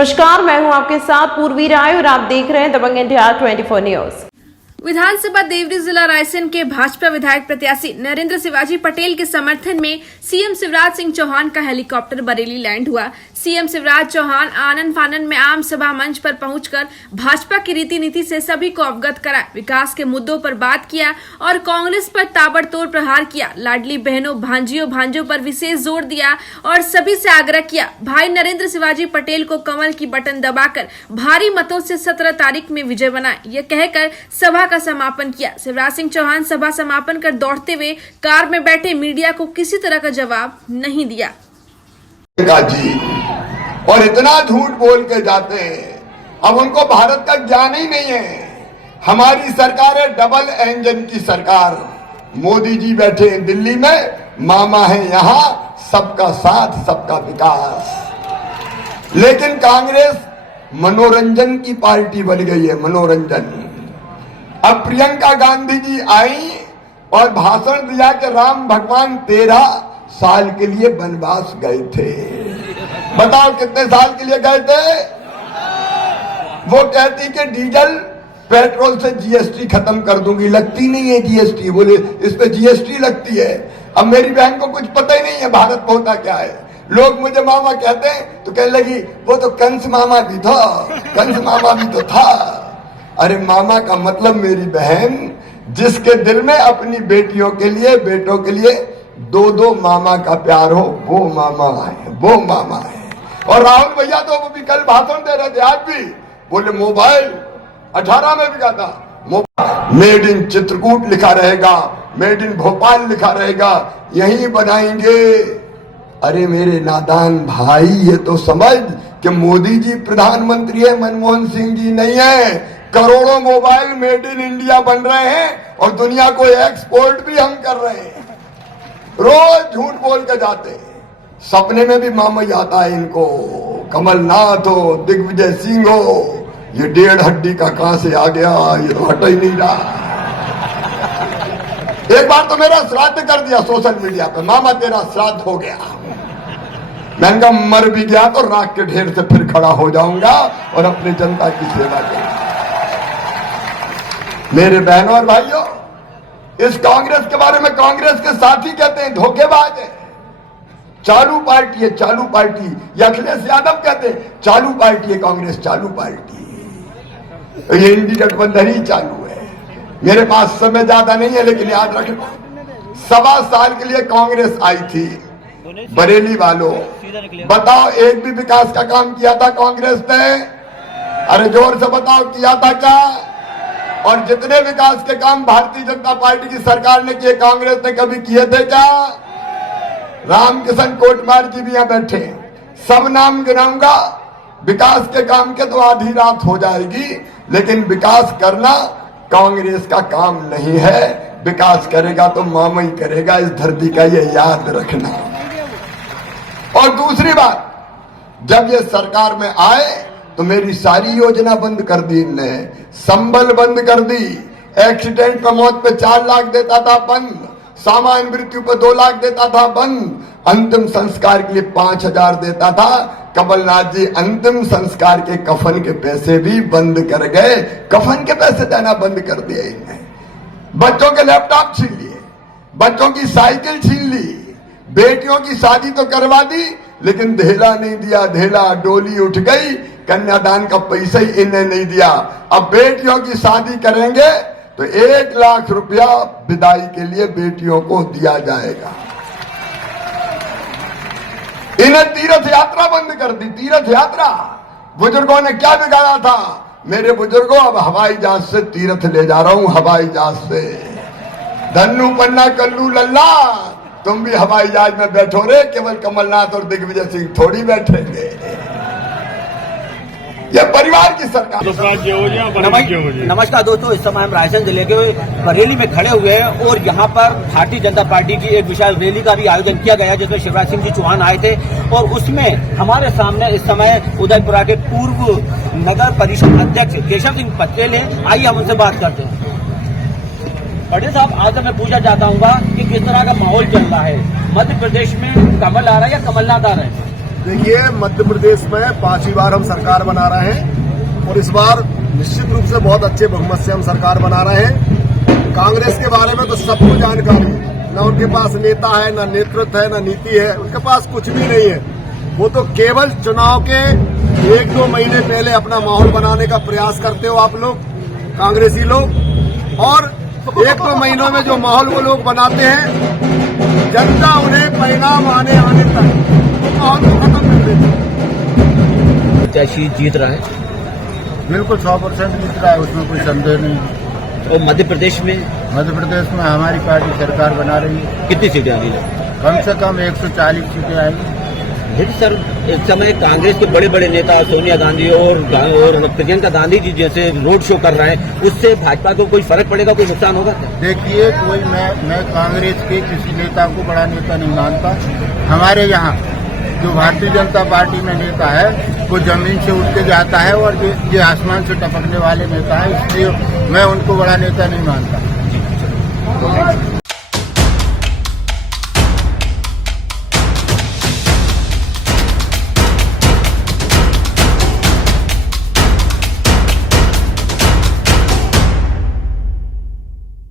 नमस्कार, मैं हूं आपके साथ पूर्वी राय और आप देख रहे हैं दबंग इंडिया 24 न्यूज। विधानसभा देवरी जिला रायसेन के भाजपा विधायक प्रत्याशी नरेंद्र शिवाजी पटेल के समर्थन में सीएम शिवराज सिंह चौहान का हेलीकॉप्टर बरेली लैंड हुआ। सीएम शिवराज चौहान आनन फानन में आम सभा मंच पर पहुंचकर भाजपा की रीति नीति से सभी को अवगत करा, विकास के मुद्दों पर बात किया और कांग्रेस पर ताबड़तोड़ प्रहार किया। लाडली बहनों भांजियों भांजों पर विशेष जोर दिया और सभी से आग्रह किया भाई नरेंद्र शिवाजी पटेल को कमल की बटन दबाकर भारी मतों से 17 तारीख में विजय बनाए, यह कहकर सभा का समापन किया। शिवराज सिंह चौहान सभा समापन कर दौड़ते हुए कार में बैठे मीडिया को किसी तरह का जवाब नहीं दिया। और इतना झूठ बोल के जाते हैं, अब उनको भारत का ज्ञान ही नहीं है। हमारी सरकार है डबल इंजन की सरकार। मोदी जी बैठे हैं दिल्ली में, मामा है यहाँ, सबका साथ सबका विकास। लेकिन कांग्रेस मनोरंजन की पार्टी बन गई है, मनोरंजन। अब प्रियंका गांधी जी आई और भाषण दिया कि राम भगवान 13 साल के लिए वनवास गए थे। बताओ कितने साल के लिए गए थे? वो कहती कि डीजल पेट्रोल से जीएसटी खत्म कर दूंगी। लगती नहीं है जीएसटी, बोले इस पे जीएसटी लगती है। अब मेरी बहन को कुछ पता ही नहीं है भारत में होता क्या है। लोग मुझे मामा कहते हैं तो कहने लगी वो तो कंस मामा भी था, कंस मामा भी तो था। अरे मामा का मतलब मेरी बहन जिसके दिल में अपनी बेटियों के लिए बेटों के लिए दो मामा का प्यार हो, वो मामा है, वो मामा है। और राहुल भैया तो वो भी कल भाषण दे रहे थे, आज भी बोले मोबाइल 18 में बिका था, मेड इन चित्रकूट लिखा रहेगा, मेड इन भोपाल लिखा रहेगा, यहीं बनाएंगे। अरे मेरे नादान भाई, ये तो समझ कि मोदी जी प्रधानमंत्री है, मनमोहन सिंह जी नहीं है। करोड़ों मोबाइल मेड इन इंडिया बन रहे हैं और दुनिया को एक्सपोर्ट भी हम कर रहे हैं। रोज झूठ बोल के जाते हैं। सपने में भी मामा आता है इनको, कमलनाथ हो, दिग्विजय सिंह हो, ये 1.5 हड्डी का कहां से आ गया, ये तो हट ही नहीं रहा। एक बार तो मेरा श्राद्ध कर दिया सोशल मीडिया पे, मामा तेरा श्राद्ध हो गया। मैंने कहा मर भी गया तो राख के ढेर से फिर खड़ा हो जाऊंगा और अपनी जनता की सेवा करूंगा। मेरे बहनों और भाइयों, इस कांग्रेस के बारे में कांग्रेस के साथी कहते हैं धोखेबाज है, चालू पार्टी है, चालू पार्टी। ये अखिलेश यादव कहते हैं चालू पार्टी है कांग्रेस, चालू पार्टी। तो ये इंडी गठबंधन ही चालू है। मेरे पास समय ज्यादा नहीं है, लेकिन याद रखना 1.25 साल के लिए कांग्रेस आई थी। बरेली वालों बताओ, एक भी विकास का काम किया था कांग्रेस ने? अरे जोर से बताओ, किया था क्या? और जितने विकास के काम भारतीय जनता पार्टी की सरकार ने किए, कांग्रेस ने कभी किए थे क्या? रामकिशन कोटवार जी भी यहां बैठे, सब नाम गिनाऊंगा। विकास के काम के तो आधी रात हो जाएगी, लेकिन विकास करना कांग्रेस का काम नहीं है। विकास करेगा तो मामा ही करेगा, इस धरती का ये याद रखना। और दूसरी बात, जब ये सरकार में आए तो मेरी सारी योजना बंद कर दी इनने। संबल बंद कर दी, एक्सीडेंट पर मौत पे 4 लाख देता था बंद, सामान्य मृत्यु पर 2 लाख देता था बंद, अंतिम संस्कार के लिए 5,000 देता था। कमलनाथ जी अंतिम संस्कार के कफन के पैसे भी बंद कर गए, कफन के पैसे देना बंद कर दिए इन्हें। बच्चों के लैपटॉप छीन लिए, बच्चों की साइकिल छीन ली, बेटियों की शादी तो करवा दी, लेकिन धेला नहीं दिया। धेला डोली उठ गई, कन्यादान का पैसा ही इन्हें नहीं दिया। अब बेटियों की शादी करेंगे तो 1 लाख रुपया विदाई के लिए बेटियों को दिया जाएगा। इन्हें तीर्थ यात्रा बंद कर दी, तीर्थ यात्रा। बुजुर्गों ने क्या बिगाड़ा था? मेरे बुजुर्गों, अब हवाई जहाज से तीर्थ ले जा रहा हूं, हवाई जहाज से। धन्नू पन्ना कल्लू लल्ला, तुम भी हवाई जहाज में बैठो रे, केवल कमलनाथ और दिग्विजय सिंह थोड़ी बैठेंगे। यह परिवार की सरकार। नमस्कार दोस्तों, इस समय हम रायसेन जिले के बरेली में खड़े हुए हैं और यहाँ पर भारतीय जनता पार्टी की एक विशाल रैली का भी आयोजन किया गया, जिसमें शिवराज सिंह जी चौहान आए थे। और उसमें हमारे सामने इस समय उदयपुरा के पूर्व नगर परिषद अध्यक्ष केशव सिंह पटेल हैं। आइए हम उनसे बात करते हैं। पटेल साहब, आज मैं पूछना चाहता हूँ कि किस तरह का माहौल चल रहा है मध्य प्रदेश में? कमल आ रहा है या कमलनाथ आ रहे हैं? देखिए, मध्य प्रदेश में 5वीं बार हम सरकार बना रहे हैं और इस बार निश्चित रूप से बहुत अच्छे बहुमत से हम सरकार बना रहे हैं। कांग्रेस के बारे में तो सबको जानकारी है, न उनके पास नेता है, न नेतृत्व है, न नीति है, उनके पास कुछ भी नहीं है। वो तो केवल चुनाव के 1-2 महीने पहले अपना माहौल बनाने का प्रयास करते हो आप लोग, कांग्रेसी लोग, और 1-2 महीनों में जो माहौल वो लोग बनाते हैं, जनता उन्हें परिणाम आने तक तो माहौल को खत्म कर देती है। प्रत्याशी जीत रहा है, बिल्कुल 100% जीत रहा है, उसमें कोई संदेह नहीं है। और मध्य प्रदेश में में हमारी पार्टी सरकार बना रही है। कितनी सीटें आएंगी? कम से कम 140 सीटें आएंगी। लेकिन सर, एक समय कांग्रेस के बड़े बड़े नेता सोनिया गांधी और प्रियंका गांधी जी जैसे रोड शो कर रहे हैं, उससे भाजपा को कोई फर्क पड़ेगा, कोई नुकसान होगा? देखिए, मैं कांग्रेस के किसी नेता को बड़ा नेता नहीं मानता। हमारे यहाँ जो भारतीय जनता पार्टी में नेता है वो जमीन से उठ के जाता है और ये आसमान से टपकने वाले नेता है, इसलिए मैं उनको बड़ा नेता नहीं मानता।